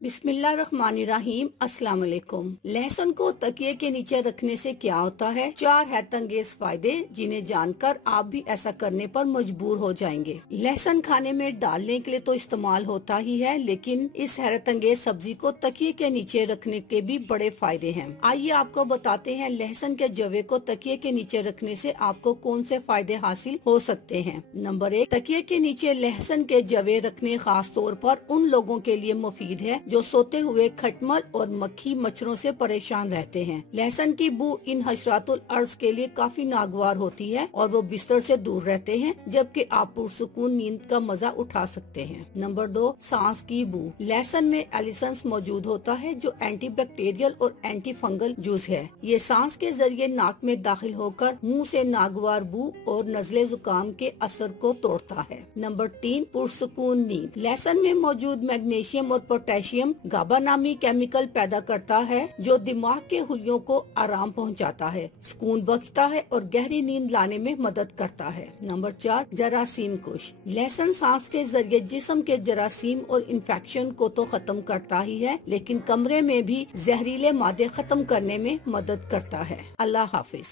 बिस्मिल्लाहिर्रहमानिर्रहीम। अस्सलाम वालेकुम। लहसुन को तकिए के नीचे रखने से क्या होता है? 4 हैरतअंगेज फायदे जिन्हें जानकर आप भी ऐसा करने पर मजबूर हो जाएंगे। लहसुन खाने में डालने के लिए तो इस्तेमाल होता ही है, लेकिन इस हैरतअंगेज सब्जी को तकिए के नीचे रखने के भी बड़े फायदे हैं। आइए आपको बताते हैं लहसुन के जवे को तकिए के नीचे रखने से आपको कौन से फायदे हासिल हो सकते हैं। नंबर 1, तकिए के नीचे लहसुन के जवे रखने खास तौर पर उन लोगों के लिए मुफीद है जो सोते हुए खटमल और मक्खी मच्छरों से परेशान रहते हैं। लहसुन की बू इन हशरातुल अर्ज के लिए काफी नागवार होती है और वो बिस्तर से दूर रहते हैं, जबकि आप पुरसुकून नींद का मजा उठा सकते हैं। नंबर 2, सांस की बू। लहसुन में एलिसेंस मौजूद होता है जो एंटीबैक्टीरियल और एंटी फंगल जूस है। ये सांस के जरिए नाक में दाखिल होकर मुंह से नागवार बू और नजले जुकाम के असर को तोड़ता है। नंबर 3, पुरसुकून नींद। लहसुन में मौजूद मैग्नीशियम और पोटेशियम गाबा नामी केमिकल पैदा करता है जो दिमाग के हुलियों को आराम पहुंचाता है, सुकून बख्शता है और गहरी नींद लाने में मदद करता है। नंबर 4, जरासीम कुश। लहसुन सांस के जरिए जिस्म के जरासीम और इन्फेक्शन को तो खत्म करता ही है, लेकिन कमरे में भी जहरीले मादे खत्म करने में मदद करता है। अल्लाह हाफिज।